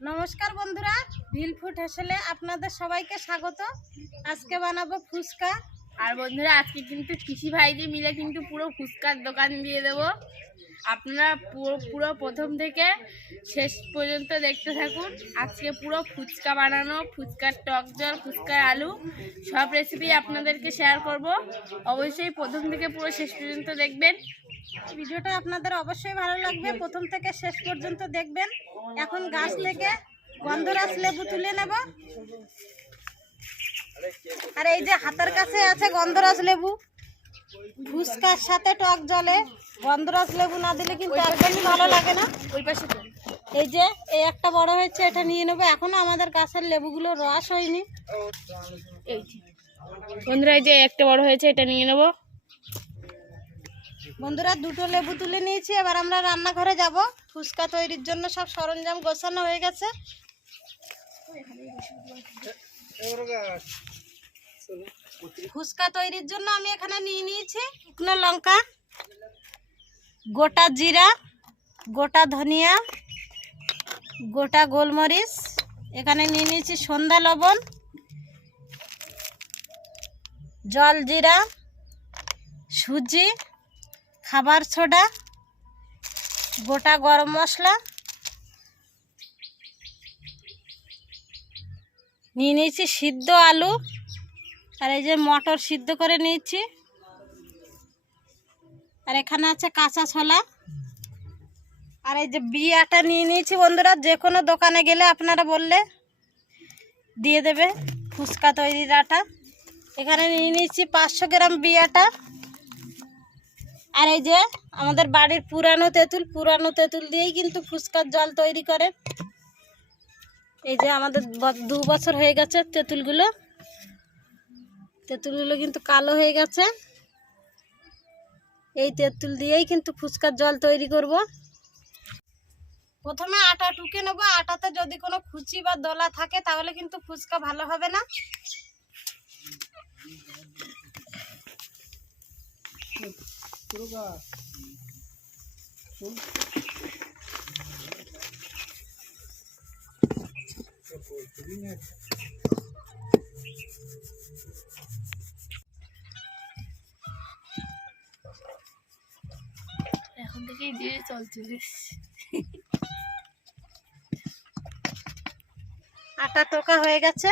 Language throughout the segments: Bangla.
নমস্কার বন্ধুরা ভিল ফুড হেসেলে আপনাদের সবাইকে স্বাগত। আজকে বানাবো ফুচকা। আর বন্ধুরা, আজকে কিন্তু কৃষি ভাইজি মিলে কিন্তু পুরো ফুচকার দোকান দিয়ে দেবো। আপনারা পুরো পুরো প্রথম থেকে শেষ পর্যন্ত দেখতে থাকুন। আজকে পুরো ফুচকা বানানো, ফুচকার টক জল, ফুচকার আলু, সব রেসিপি আপনাদেরকে শেয়ার করব। অবশ্যই প্রথম থেকে পুরো শেষ পর্যন্ত দেখবেন। ভিডিওটা আপনাদের অবশ্যই ভালো লাগবে। প্রথম থেকে শেষ পর্যন্ত দেখবেন। এখন গাছ থেকে গন্ধরাজ লেবু তুলে নেব। আর এই যে হাতের কাছে আছে গন্ধরাজ লেবু। ফুচকার সাথে টক জলে গন্ধরাজ লেবু না দিলে কিন্তু একদমই ভালো লাগে না। ওই পাশে এই যে এই একটা বড় হয়েছে এটা নিয়ে নেব। এখনও আমাদের গাছের লেবুগুলো রস হয়নি। বন্ধুরা এই যে একটা বড় হয়েছে এটা নিয়ে নেব। বন্ধুরা দুটো লেবু তুলে নিয়েছি, এবার আমরা রান্নাঘরে যাব। ফুচকা তৈরির জন্য সব সরঞ্জাম গোছানো হয়ে গেছে। ফুচকা তৈরির জন্য আমি এখানে নিয়ে নিয়েছি শুকনো লঙ্কা, গোটা জিরা, গোটা ধনিয়া, গোটা গোলমরিচ, এখানে নিয়ে নিয়েছি সন্ধ্যা লবণ, জল জিরা, সুজি খাবার সোডা গোটা গরম মশলা নিয়ে নিয়েছি সিদ্ধ আলু, আর এই যে মটর সিদ্ধ করে নিয়েছি। আর এখানে আছে কাঁচা ছোলা। আর এই যে বিয়াটা নিয়ে নিয়েছি বন্ধুরা, যে কোনো দোকানে গেলে আপনারা বললে দিয়ে দেবে ফুচকা তৈরির আটা। এখানে নিয়ে নিয়েছি পাঁচশো গ্রাম বিয়াটা। আর এই যে আমাদের বাড়ির পুরানো তেঁতুল পুরানো তেঁতুল দিয়েই কিন্তু ফুচকার জল তৈরি করে। এই যে আমাদের দু বছর হয়ে গেছে তেঁতুলগুলো। তেঁতুলগুলো কিন্তু কালো হয়ে গেছে। এই তেঁতুল দিয়েই কিন্তু ফুচকার জল তৈরি করব। প্রথমে আটা টুকে নেব। আটাতে যদি কোনো খুচি বা দলা থাকে তাহলে কিন্তু ফুচকা ভালো হবে না। এখন থেকেই দিয়ে চলছে বেশ আটা টোকা হয়ে গেছে।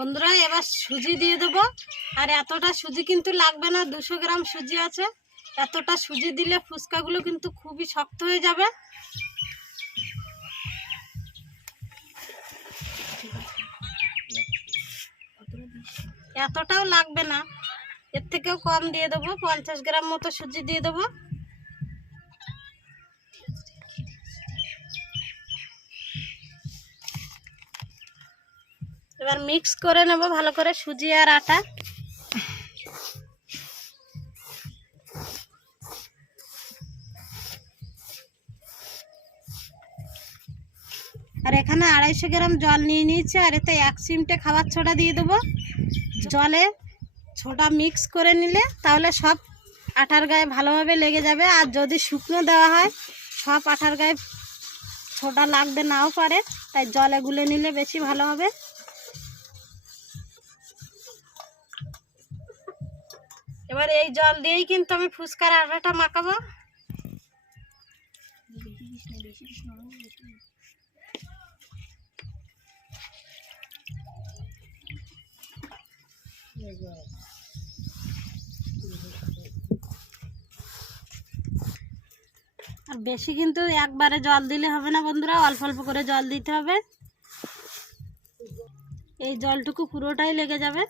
বন্ধুরা, এবার সুজি দিয়ে দেবো। আর এতটা সুজি কিন্তু লাগবে না, দুশো গ্রাম সুজি আছে। এতটা সুজি দিলে ফুচকাগুলো কিন্তু খুবই শক্ত হয়ে যাবে। এতটাও লাগবে না। এর থেকেও কম দিয়ে দেবো, পঞ্চাশ গ্রাম মতো সুজি দিয়ে দেবো। এবার মিক্স করে নেব, ভালো করে সুজি আর আটা। আর এখানে আড়াইশো গ্রাম জল নিয়ে নিয়েছি, আর এতে এক চিমটে খাবার ছোটা দিয়ে দেবো। জলে ছোটা মিক্স করে নিলে তাহলে সব আটার গায়ে ভালোভাবে লেগে যাবে, আর যদি শুকনো দেওয়া হয়, সব আটার গায়ে ছোটা লাগতে নাও পারে, তাই জলে গুলে নিলে বেশি ভালো হবে। এবার এই জল দিয়েই কিন্তু আমি ফুচকার আটাটা মাখাবো। আর বেশি কিন্তু একবারে জল দিলে হবে না বন্ধুরা, অল্প অল্প করে জল দিতে হবে। এই জলটুকু পুরোটাই লেগে যাবে।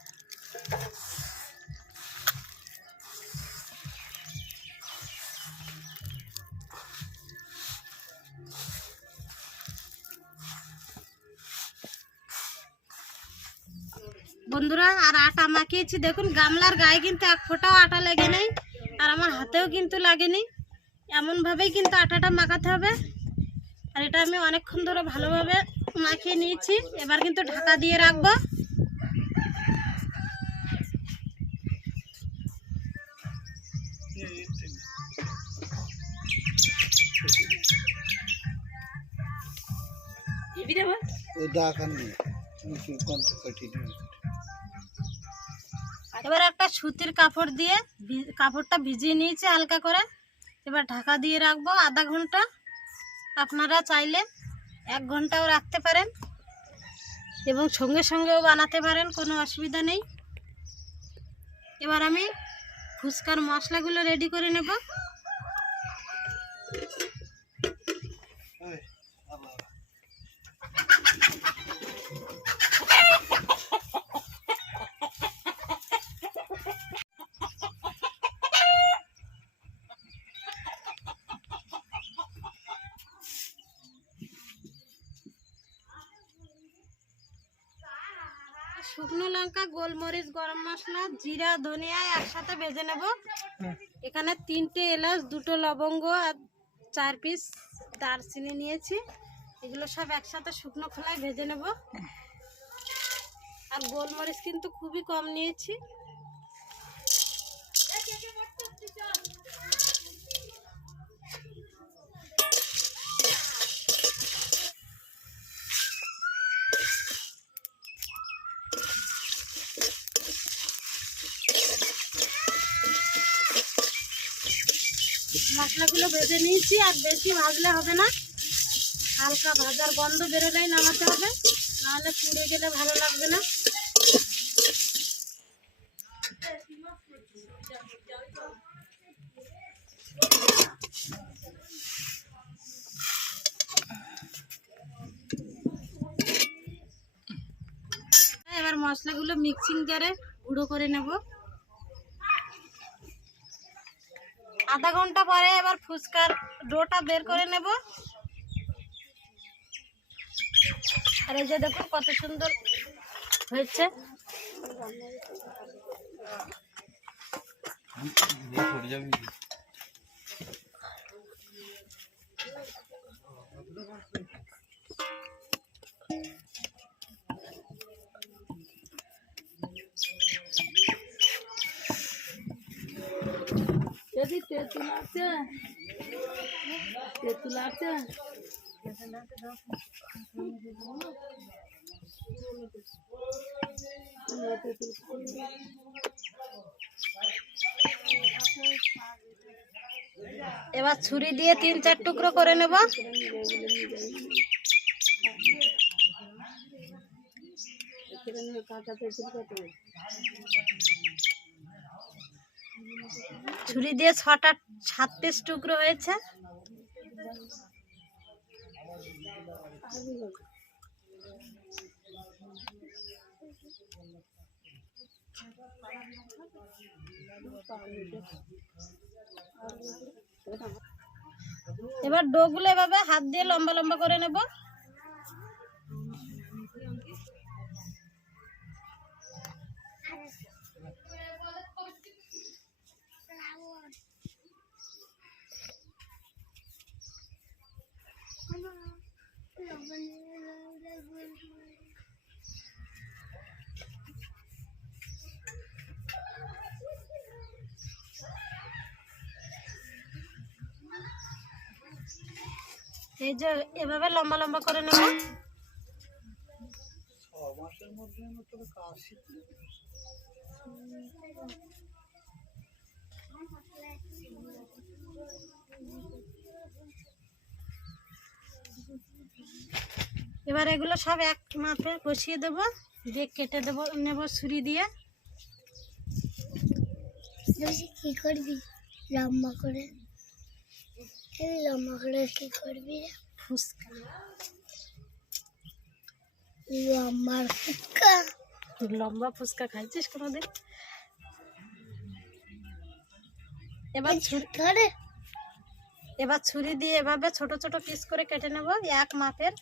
মাখিয়েছি দেখুন গামলার গায়ে কিন্তু এক ফোঁটাও আটা লেগে নেই আর আমার হাতেও কিন্তু লাগেনি। এমনভাবেই কিন্তু আটাটা মাখাতে হবে। আর এটা আমি অনেকক্ষণ ধরে ভালোভাবে মাখিয়ে নিয়েছি। এবার কিন্তু ঢাকা দিয়ে রাখব। ওই দিয়ে কন্ট কাটি দিয়ে এবার একটা সুতির কাপড় দিয়ে কাপড়টা ভিজিয়ে নিয়েছি হালকা করে। এবার ঢাকা দিয়ে রাখব আধা ঘণ্টা। আপনারা চাইলে এক ঘন্টাও রাখতে পারেন এবং সঙ্গে সঙ্গেও বানাতে পারেন, কোনো অসুবিধা নেই। এবার আমি ফুচকার মশলাগুলো রেডি করে নেব ওই আবার শুকনো লঙ্কা গোলমরিচ গরম মশলা জিরা ধনিয়া একসাথে ভেজে নেব। এখানে তিনটে এলাচ দুটো লবঙ্গ আর চার পিস দারচিনি নিয়েছি। এগুলো সব একসাথে শুকনো খোলায় ভেজে নেব। আর গোলমরিচ কিন্তু খুবই কম নিয়েছি মশলাগুলো ভেজে নিয়েছি আর বেশি ভাজলে হবে না। হালকা ভাজার গন্ধ বেরোলেই নামাতে হবে, নাহলে পুড়ে গেলে ভালো লাগবে না। এবার মশলাগুলো মিক্সিং করে গুঁড়ো করে নেব। আধা ঘণ্টা পরে এবার ফুচকার ডোটা বের করে নেব। আর এই যে দেখুন কত সুন্দর হয়েছে। তেঁতুল আছে। তেঁতুল আছে। এবার ছুরি দিয়ে তিন চার টুকরো করে নেব। ছুরি দিয়ে ছটা সাত পিস টুকরো হয়েছে। এবার ডোগুলো এভাবে হাত দিয়ে লম্বা লম্বা করে নেব। এই যে এভাবে লম্বা লম্বা করে নেব। মাসের মধ্যে এবার এগুলো সব এক মাপে বসিয়ে দেব দিয়ে কেটে দেব নেব ছুরি দিয়ে। কি করবি? লম্বা করে। এই লম্বা করে কি করবি? ফুচকা। লম্বার ফুটকা লম্বা ফুচকা খাইছিস কোনোদিন? এবার ছুরি ধরে। এবার ছুরি দিয়ে এভাবে ছোট ছোট পিস করে কেটে নেব এক মাপের।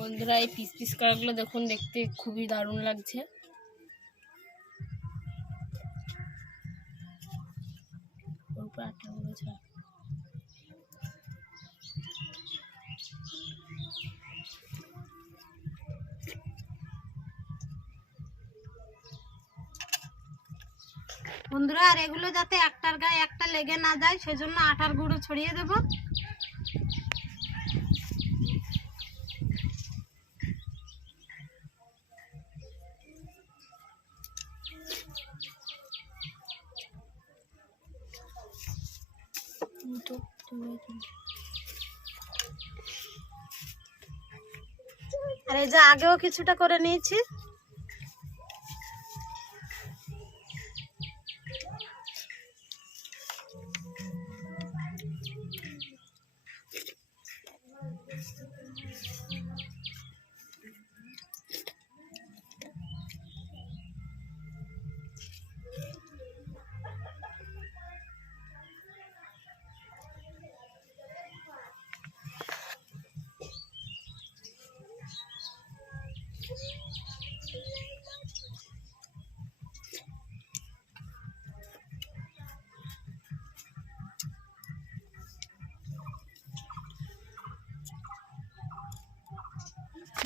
বন্ধুরা, এই পিস পিস করাগুলো দেখুন, দেখতে খুবই দারুণ লাগছে। বন্ধুরা, আর এগুলো যাতে একটার গায়ে একটা লেগে না যায়, সেজন্য আটার গুঁড়ো ছড়িয়ে দেব। আর এই যে আগেও কিছুটা করে নিয়েছি।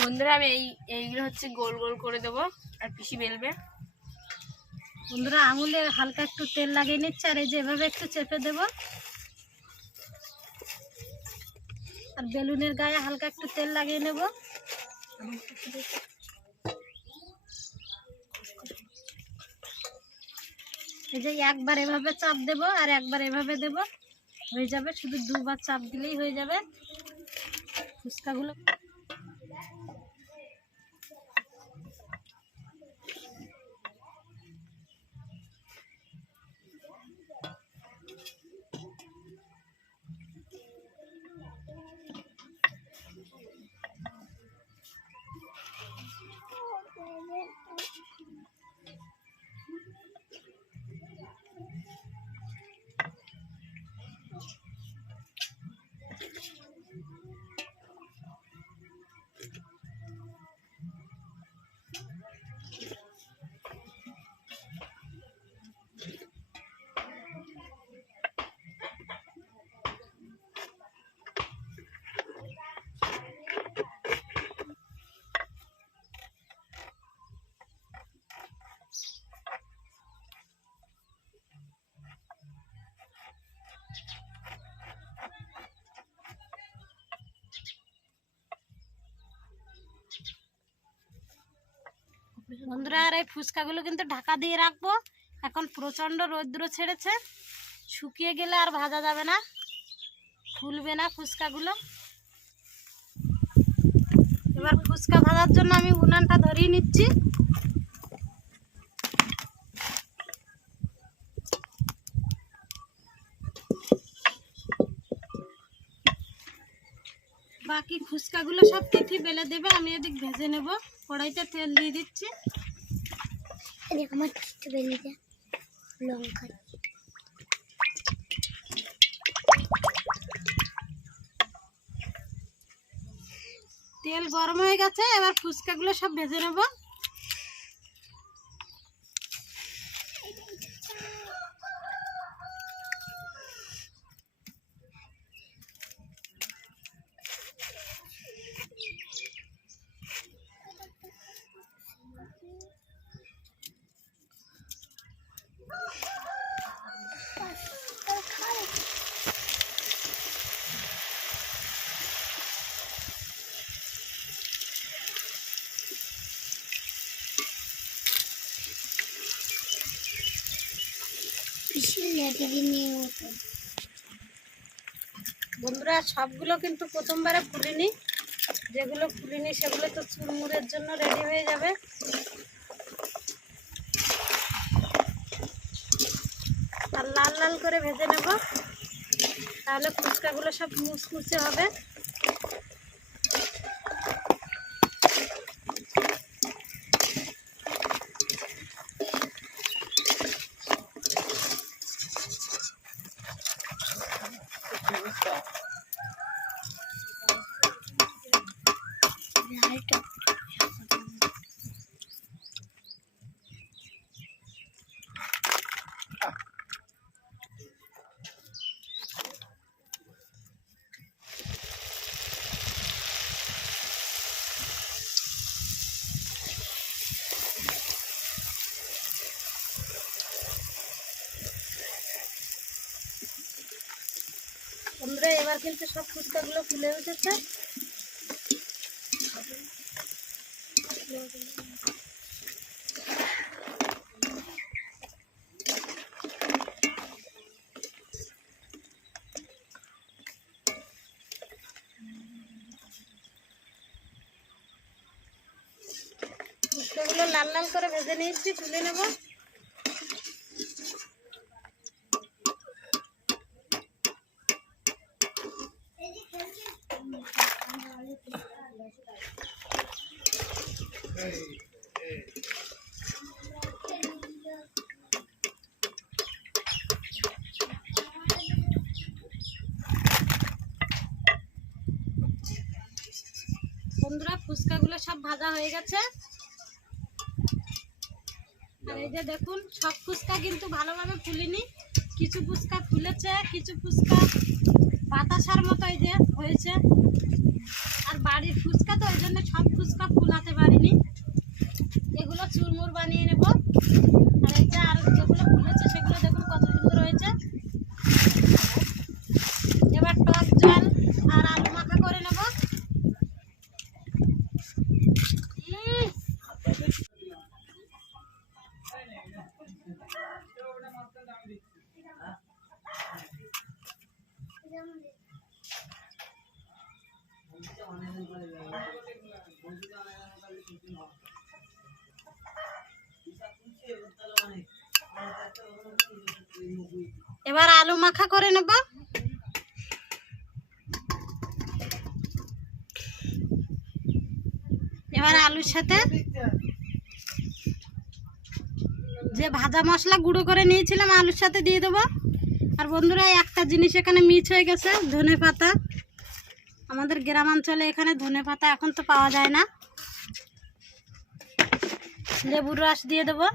বন্ধুরা, আমি এই এইগুলো হচ্ছে গোল গোল করে দেবো, আর পিসি বেলবে। বন্ধুরা, আঙুলে হালকা একটু তেল লাগিয়ে নিচ্ছে, আর এই যে এভাবে একটু চেপে দেব। আর বেলুনের গায়ে হালকা একটু তেল লাগিয়ে নেব। এই যে একবার এভাবে চাপ দেব, আর একবার এভাবে দেব। হয়ে যাবে, শুধু দুবার চাপ দিলেই হয়ে যাবে। ফুচকাগুলো বন্ধুরা, আর এই ফুচকাগুলো কিন্তু ঢাকা দিয়ে রাখব। এখন প্রচণ্ড রৌদ্র ছেড়েছে। শুকিয়ে গেলে আর ভাজা যাবে না। ফুলবে না ফুচকাগুলো। এবার ফুচকা ভাজার জন্য আমি উনানটা ধরিয়ে নিচ্ছি। বাকি ফুচকাগুলো সব তিথি বেলে দেবে, আমি এদিক ভেজে নেব। কড়াইতে তেল দিয়ে দিচ্ছি। আমার বেরিয়ে লঙ্কা। তেল গরম হয়ে গেছে এবার ফুচকাগুলো সব ভেজে নেব। বন্ধুরা, সবগুলো কিন্তু প্রথমবারে ফুলিনি। যেগুলো ফুলিনি, সেগুলো তো চুরমুরের জন্য রেডি হয়ে যাবে। আর লাল লাল করে ভেজে নেব। তাহলে ফুচকাগুলো সব মুচমুচে হবে লালটা বন্ধুরা এবার কিন্তু সব ফুচকাগুলো ফুলে উঠেছে। লাল লাল করে ভেজে নিয়েছি তুলে নেব বন্ধুরা ফুচকাগুলো সব ভাজা গেছে। আর এই যে দেখুন, সব ফুচকা কিন্তু ভালোভাবে ফুলিনি। কিছু ফুচকা ফুলেছে, কিছু ফুচকা বাতাসার মতো এই যে হয়েছে। আর বাড়ির ফুচকা তো ওই জন্য সব ফুচকা ফুলাতে পারিনি। এগুলো চুরমুর বানিয়ে নেব। আর এই যে আর যেগুলো ফুলেছে, সেগুলো দেখুন কত সুন্দর হয়েছে এবার টক জল আর আলু মাখা করে নেব উম, এবার আলু মাখা করে নেব। এবার আলুর সাথে যে ভাজা মশলা গুঁড়ো করে নিয়েছিলাম আলুর সাথে দিয়ে দেবো। আর বন্ধুরা একটা জিনিস এখানে মিস হয়ে গেছে, ধনে পাতা। আমাদের গ্রামাঞ্চলে এখানে ধনে পাতা এখন তো পাওয়া যায় না। লেবুর রস দিয়ে দেবো।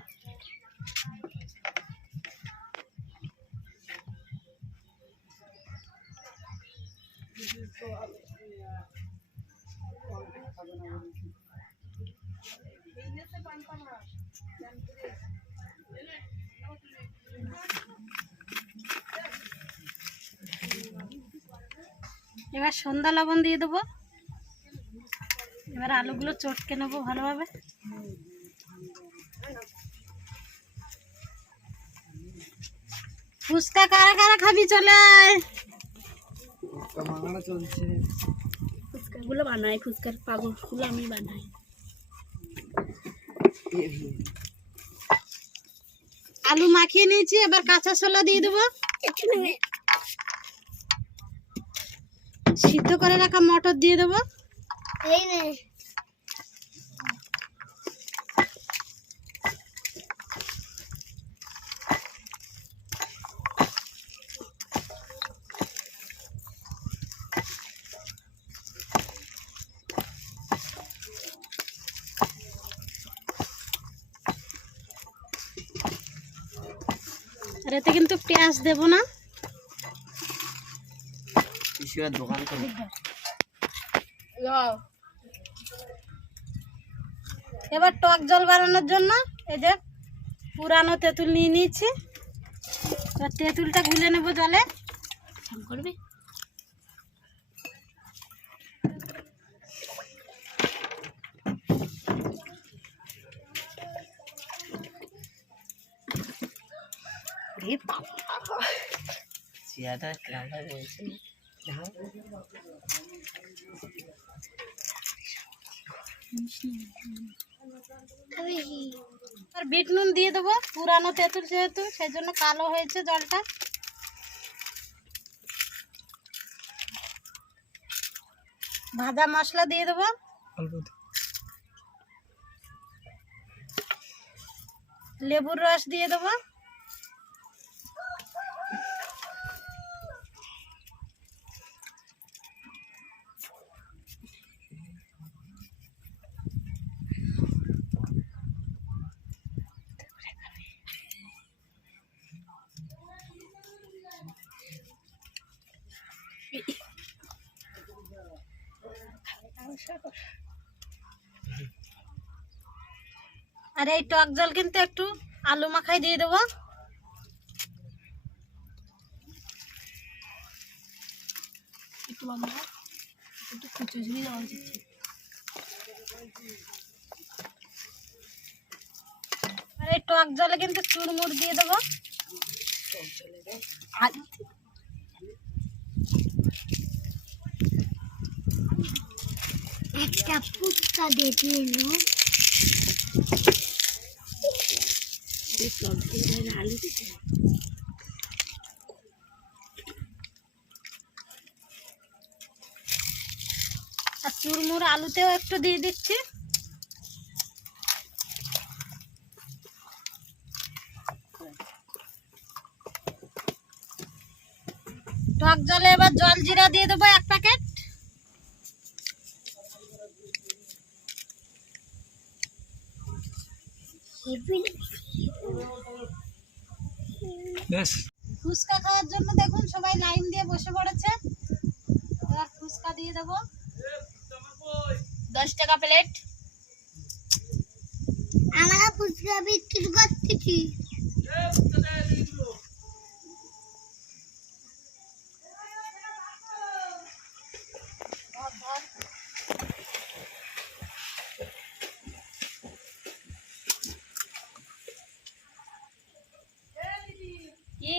সন্ধ্যা লবণ দিয়ে দেবো। এবার আলুগুলো চটকে নেব ভালোভাবে। ফুচকা কারা কারা খাবি চলে ফুচকাগুলো বানাই ফুচকার পাগলগুলো আমি বানাই। আলু মাখিয়ে নিয়েছি এবার কাঁচা ছোলা দিয়ে দেবো। একটু সিদ্ধ করে রাখা মটর দিয়ে দেবো। এই নে। আর এতে কিন্তু পেঁয়াজ দেবো না। পিসিবার দোকান করে এবার টক জল বানানোর জন্য এই যে পুরানো তেঁতুল নিয়ে নিয়েছি। এবার তেঁতুলটা গুলে নেব জলে। করবি? চেয়ারটা ক্রামটা রয়েছে খাবি কি? আর বিট নুন দিয়ে দেবো, পুরানো তেঁতুল যেহেতু সেই জন্য কালো হয়েছে জলটা। ভাজা মশলা দিয়ে দেবো। লেবুর রস দিয়ে দেবো। আর এই টক জল কিন্তু একটু আলু মাখাই দিয়ে দেবো। ছোট বান্ধব একটু কুচো ঝুলি দেওয়া উচিত আর এই টক জলে কিন্তু চুরমুর দিয়ে দেবো। আর একটা ফুচকা দেখে এলো আলু আর চুরমুর আলুতেও একটু দিয়ে দিচ্ছি। টক জলে এবার জল জিরা দিয়ে দেবো এক ফুচকা খাওয়ার জন্য দেখুন সবাই লাইন দিয়ে বসে পড়েছে। এবার ফুচকা দিয়ে দেবো। দশ টাকা প্লেট। আমরা ফুচকা বিক্রি করতেছি কি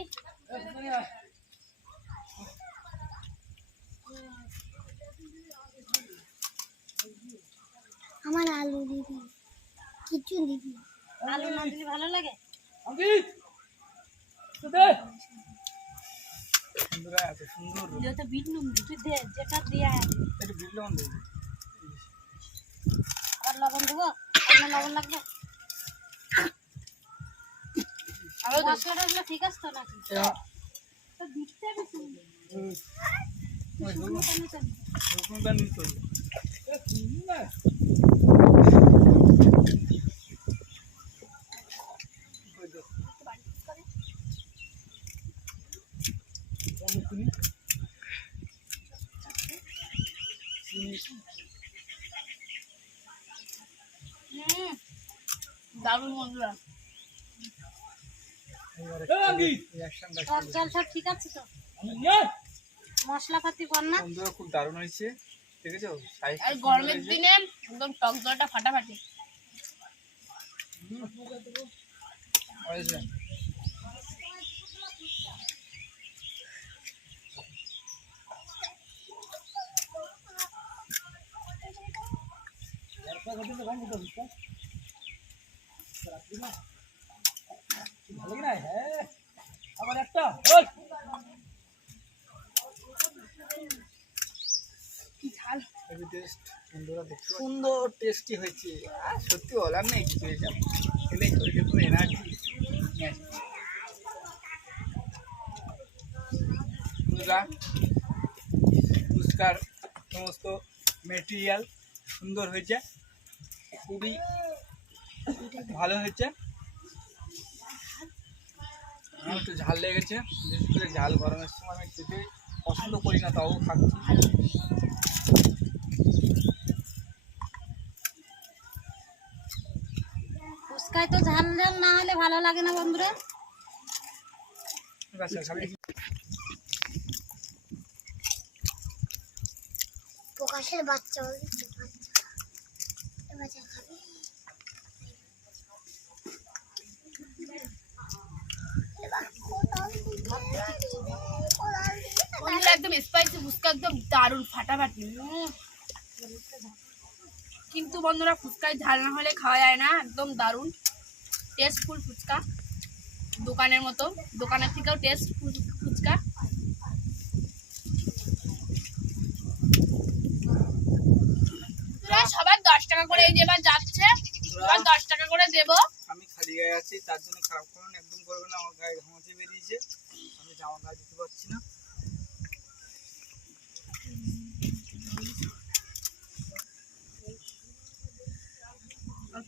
আমার আলু দিবি কিছু দিবি আলু না দিলে ভালো লাগে সুন্দর। দে যেটা দিয়ে। একটু বিট লবণ দেবো আর লবণ দেবো? আপনার লবণ লাগবে? টশলা ঠিক আছে তো নাকি? তো দিতে নিতে হবে। দারুণ বন্ধুরা। জল সব ঠিক আছে তো। মশলাপাতি বন্যা বন্ধুরা খুব দারুণ হয়েছে ঠিক আর গরমের দিনে একদম টক জলটা ফাটাফাটি হয়েছে আবার একটা কি ঝাল সুন্দর, টেস্টি হয়েছে। আর সত্যি বলার নেই কিছু এটা খেলেই শরীরে পুরো এনার্জি ফুচকার সমস্ত মেটেরিয়াল সুন্দর হয়েছে। খুবই ভালো হয়েছে। একটু ঝাল লেগেছে বিশেষ করে ঝাল গরমের সময় আমি খেতে পছন্দ করি না তাও খাচ্ছি। ফুচকায় তো ঝাল ঝাল না হলে ভালো লাগে না বন্ধুরা। প্রকাশের বাচ্চা কিন্তু বন্ধুরা, ফুচকায় ঝাল না হলে খাওয়া যায় না, একদম দারুণ। টেস্টফুল ফুচকা, দোকানের মতো। দোকানের থেকেও টেস্ট ফুচকা। সবার দশ টাকা করে এই যে এবার যাচ্ছে, এবার দশ টাকা করে দেবো। আমি খালি গায়ে আছি, তার জন্য খারাপ করুন একদম করবে না, আমার গায়ে ঘামাচি বেরিয়েছে। জামা গায়ে দিতে পারছি না।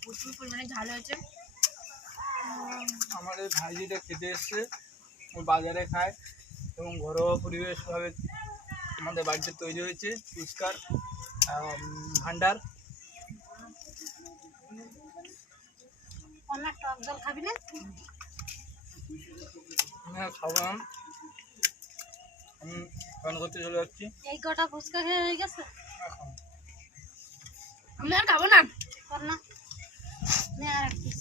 প্রচুর পরিমাণে ঝাল হয়েছে। আমার এই ভাই যেটা খেতে এসছে ও বাজারে খায় এবং ঘরোয়া পরিবেশভাবে আমাদের বাড়িতে তৈরি হয়েছে আম, ভান্ডার। টক জল খাবি না? হ্যাঁ খাব না। আমি রান করতে চলে যাচ্ছি। এই কটা ফুচকা খেয়ে হয়ে গেছে? এখন। আমি আর খাব না। কর না। নে আর এক পিস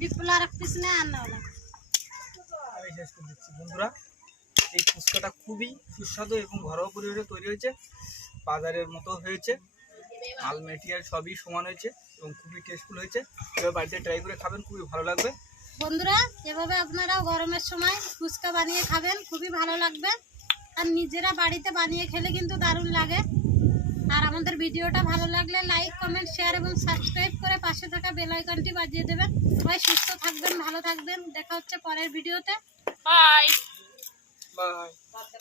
বিপুল আর এক পিস নে আর না। ওলা আমি শেষ করে দিচ্ছি। বন্ধুরা এই ফুচকাটা খুবই সুস্বাদু এবং ঘরোয়া পরিবেশে তৈরি হয়েছে। বাজারের মতো হয়েছে। মাল মেটেরিয়াল সবই সমান হয়েছে এবং খুবই টেস্টফুল হয়েছে। এবার বাড়িতে ট্রাই করে খাবেন খুবই ভালো লাগবে। বন্ধুরা এভাবে আপনারাও গরমের সময় ফুচকা বানিয়ে খাবেন খুবই ভালো লাগবে। আর নিজেরা বাড়িতে বানিয়ে খেলে কিন্তু দারুণ লাগে। আর আমাদের ভিডিওটা ভালো লাগলে লাইক কমেন্ট শেয়ার এবং সাবস্ক্রাইব করে পাশে থাকা বেলাইকনটি বাজিয়ে দেবেন। সবাই সুস্থ থাকবেন ভালো থাকবেন। দেখা হচ্ছে পরের ভিডিওতে। Bye bye